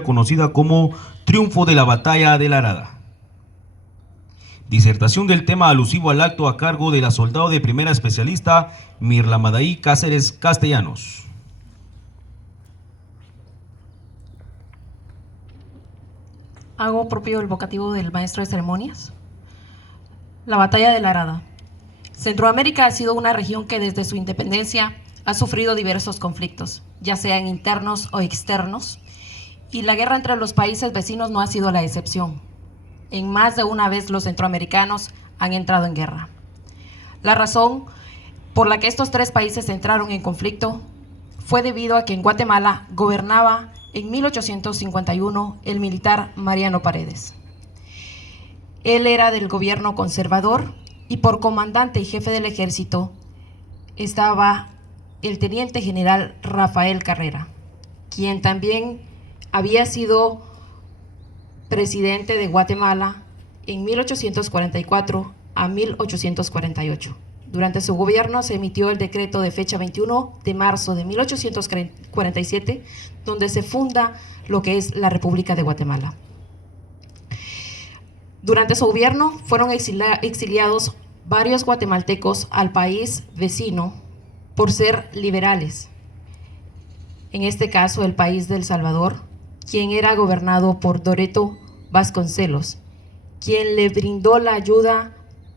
conocida como Triunfo de la Batalla de la Arada. Disertación del tema alusivo al acto a cargo de la soldado de primera especialista Mirla Madaí Cáceres Castellanos. Hago propio el vocativo del maestro de ceremonias. La batalla de la Arada. Centroamérica ha sido una región que desde su independencia ha sufrido diversos conflictos, ya sean internos o externos, y la guerra entre los países vecinos no ha sido la excepción. En más de una vez los centroamericanos han entrado en guerra. La razón por la que estos tres países entraron en conflicto fue debido a que en Guatemala gobernaba en 1851 el militar Mariano Paredes. Él era del gobierno conservador y por comandante y jefe del ejército estaba el teniente general Rafael Carrera, quien también había sido presidente de Guatemala en 1844 a 1848. Durante su gobierno se emitió el decreto de fecha 21 de marzo de 1847, donde se funda lo que es la República de Guatemala. Durante su gobierno fueron exiliados varios guatemaltecos al país vecino por ser liberales. En este caso, el país de El Salvador, quien era gobernado por Doreto Vasconcelos, quien le brindó la ayuda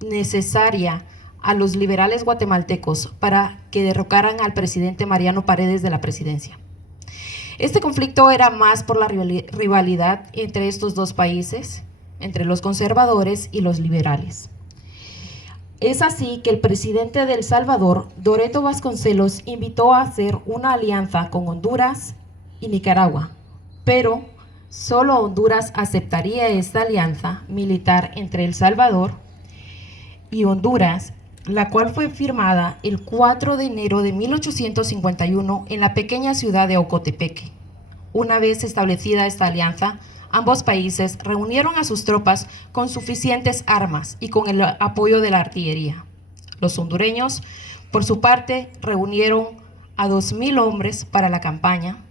necesaria a los liberales guatemaltecos para que derrocaran al presidente Mariano Paredes de la presidencia. Este conflicto era más por la rivalidad entre estos dos países, entre los conservadores y los liberales. Es así que el presidente de El Salvador, Doreto Vasconcelos, invitó a hacer una alianza con Honduras y Nicaragua, pero solo Honduras aceptaría esta alianza militar entre El Salvador y Honduras, la cual fue firmada el 4 de enero de 1851 en la pequeña ciudad de Ocotepeque. Una vez establecida esta alianza, ambos países reunieron a sus tropas con suficientes armas y con el apoyo de la artillería. Los hondureños, por su parte, reunieron a 2,000 hombres para la campaña.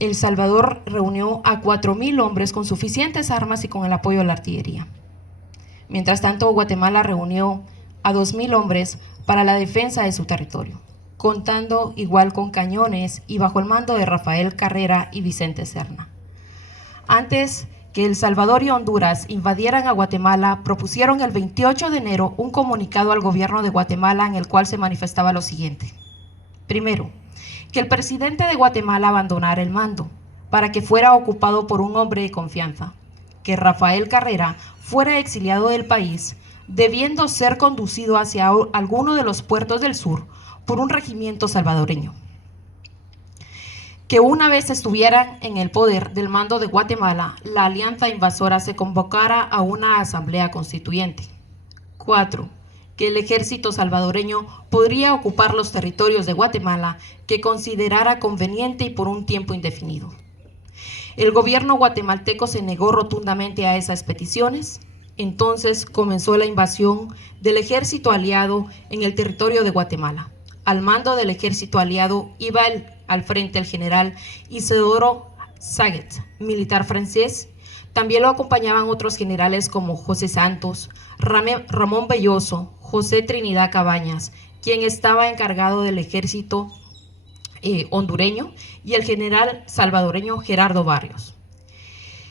El Salvador reunió a 4,000 hombres con suficientes armas y con el apoyo de la artillería. Mientras tanto, Guatemala reunió a 2,000 hombres para la defensa de su territorio, contando igual con cañones y bajo el mando de Rafael Carrera y Vicente Serna. Antes que El Salvador y Honduras invadieran a Guatemala, propusieron el 28 de enero un comunicado al gobierno de Guatemala en el cual se manifestaba lo siguiente. Primero, que el presidente de Guatemala abandonara el mando para que fuera ocupado por un hombre de confianza, que Rafael Carrera fuera exiliado del país, debiendo ser conducido hacia alguno de los puertos del sur por un regimiento salvadoreño. Que una vez estuvieran en el poder del mando de Guatemala, la alianza invasora se convocara a una asamblea constituyente. 4. Que el ejército salvadoreño podría ocupar los territorios de Guatemala que considerara conveniente y por un tiempo indefinido. El gobierno guatemalteco se negó rotundamente a esas peticiones. Entonces comenzó la invasión del ejército aliado en el territorio de Guatemala. Al mando del ejército aliado iba al frente el general Isidoro Saget, militar francés. También lo acompañaban otros generales como José Santos, Ramón Belloso, José Trinidad Cabañas, quien estaba encargado del ejército hondureño, y el general salvadoreño Gerardo Barrios.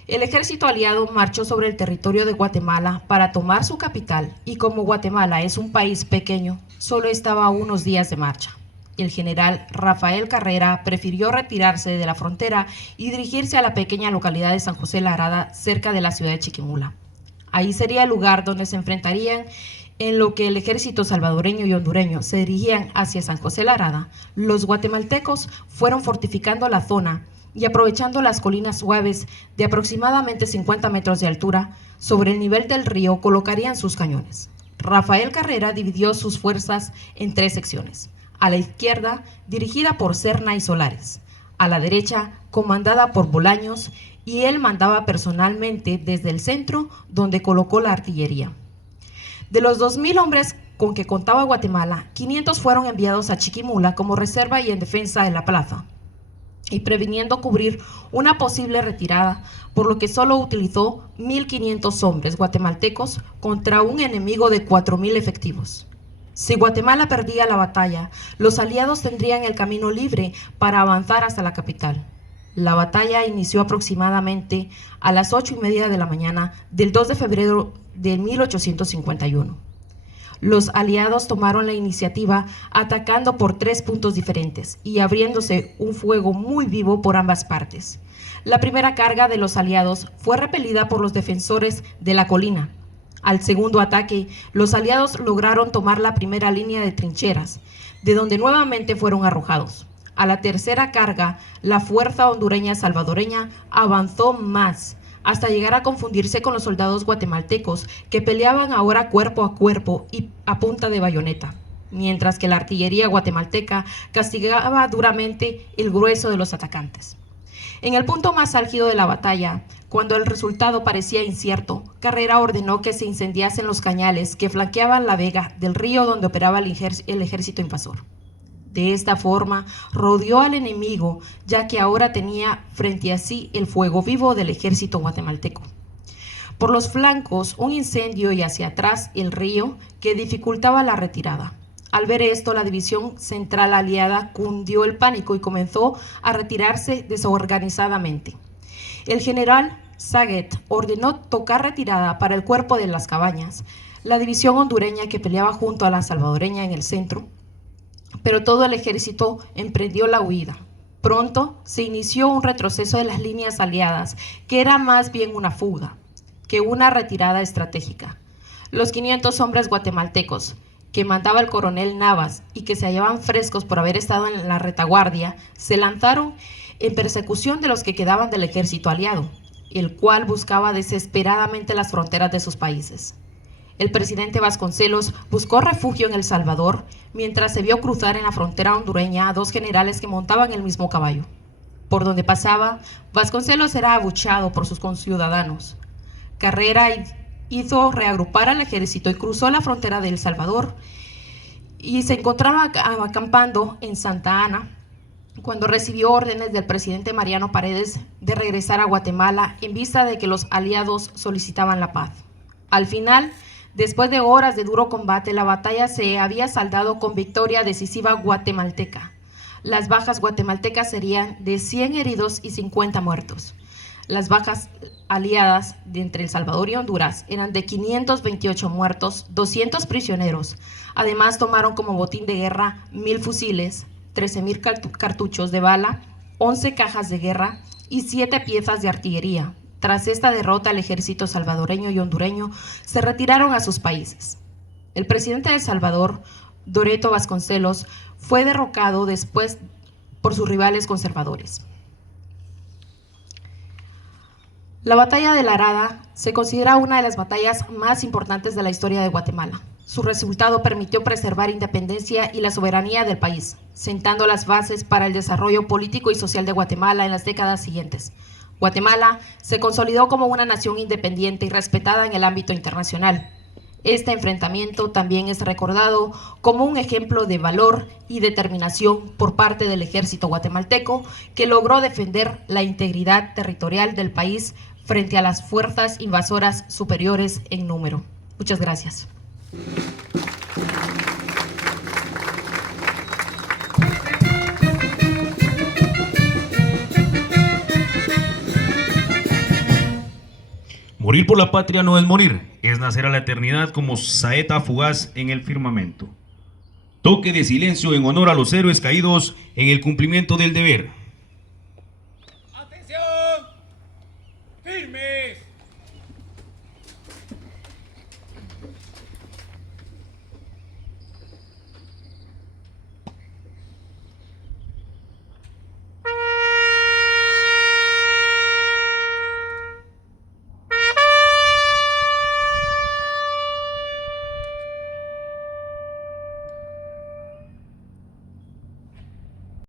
El ejército aliado marchó sobre el territorio de Guatemala para tomar su capital, y como Guatemala es un país pequeño, solo estaba a unos días de marcha. El general Rafael Carrera prefirió retirarse de la frontera y dirigirse a la pequeña localidad de San José La Arada, cerca de la ciudad de Chiquimula. Ahí sería el lugar donde se enfrentarían. En lo que el ejército salvadoreño y hondureño se dirigían hacia San José La Arada, los guatemaltecos fueron fortificando la zona y aprovechando las colinas suaves de aproximadamente 50 metros de altura sobre el nivel del río, colocarían sus cañones. Rafael Carrera dividió sus fuerzas en 3 secciones. A la izquierda, dirigida por Serna y Solares. A la derecha, comandada por Bolaños, y él mandaba personalmente desde el centro, donde colocó la artillería. De los 2,000 hombres con que contaba Guatemala, 500 fueron enviados a Chiquimula como reserva y en defensa de la plaza. y previniendo cubrir una posible retirada, por lo que solo utilizó 1.500 hombres guatemaltecos contra un enemigo de 4.000 efectivos. Si Guatemala perdía la batalla, los aliados tendrían el camino libre para avanzar hasta la capital. La batalla inició aproximadamente a las 8:30 de la mañana del 2 de febrero de 1851. Los aliados tomaron la iniciativa atacando por 3 puntos diferentes y abriéndose un fuego muy vivo por ambas partes. La primera carga de los aliados fue repelida por los defensores de la colina. Al segundo ataque, los aliados lograron tomar la primera línea de trincheras, de donde nuevamente fueron arrojados. A la tercera carga, la fuerza hondureña salvadoreña avanzó más, hasta llegar a confundirse con los soldados guatemaltecos, que peleaban ahora cuerpo a cuerpo y a punta de bayoneta, mientras que la artillería guatemalteca castigaba duramente el grueso de los atacantes. En el punto más álgido de la batalla, cuando el resultado parecía incierto, Carrera ordenó que se incendiasen los cañales que flanqueaban la vega del río donde operaba el ejército invasor. De esta forma, rodeó al enemigo, ya que ahora tenía frente a sí el fuego vivo del ejército guatemalteco. Por los flancos, un incendio y hacia atrás el río que dificultaba la retirada. Al ver esto, la división central aliada cundió el pánico y comenzó a retirarse desorganizadamente. El general Saget ordenó tocar retirada para el cuerpo de las Cabañas, la división hondureña que peleaba junto a la salvadoreña en el centro, pero todo el ejército emprendió la huida. Pronto se inició un retroceso de las líneas aliadas, que era más bien una fuga que una retirada estratégica. Los 500 hombres guatemaltecos que mandaba el coronel Navas y que se hallaban frescos por haber estado en la retaguardia, se lanzaron en persecución de los que quedaban del ejército aliado, el cual buscaba desesperadamente las fronteras de sus países. El presidente Vasconcelos buscó refugio en El Salvador, mientras se vio cruzar en la frontera hondureña a 2 generales que montaban el mismo caballo. Por donde pasaba, Vasconcelos era abucheado por sus conciudadanos. Carrera hizo reagrupar al ejército y cruzó la frontera de El Salvador y se encontraba acampando en Santa Ana cuando recibió órdenes del presidente Mariano Paredes de regresar a Guatemala en vista de que los aliados solicitaban la paz. Al final, después de horas de duro combate, la batalla se había saldado con victoria decisiva guatemalteca. Las bajas guatemaltecas serían de 100 heridos y 50 muertos. Las bajas aliadas de entre El Salvador y Honduras eran de 528 muertos, 200 prisioneros. Además, tomaron como botín de guerra 1.000 fusiles, 13.000 cartuchos de bala, 11 cajas de guerra y 7 piezas de artillería. Tras esta derrota, el ejército salvadoreño y hondureño se retiraron a sus países. El presidente de El Salvador, Doreto Vasconcelos, fue derrocado después por sus rivales conservadores. La batalla de La Arada se considera una de las batallas más importantes de la historia de Guatemala. Su resultado permitió preservar independencia y la soberanía del país, sentando las bases para el desarrollo político y social de Guatemala en las décadas siguientes. Guatemala se consolidó como una nación independiente y respetada en el ámbito internacional. Este enfrentamiento también es recordado como un ejemplo de valor y determinación por parte del ejército guatemalteco, que logró defender la integridad territorial del país frente a las fuerzas invasoras superiores en número. Muchas gracias. Morir por la patria no es morir, es nacer a la eternidad como saeta fugaz en el firmamento. Toque de silencio en honor a los héroes caídos en el cumplimiento del deber.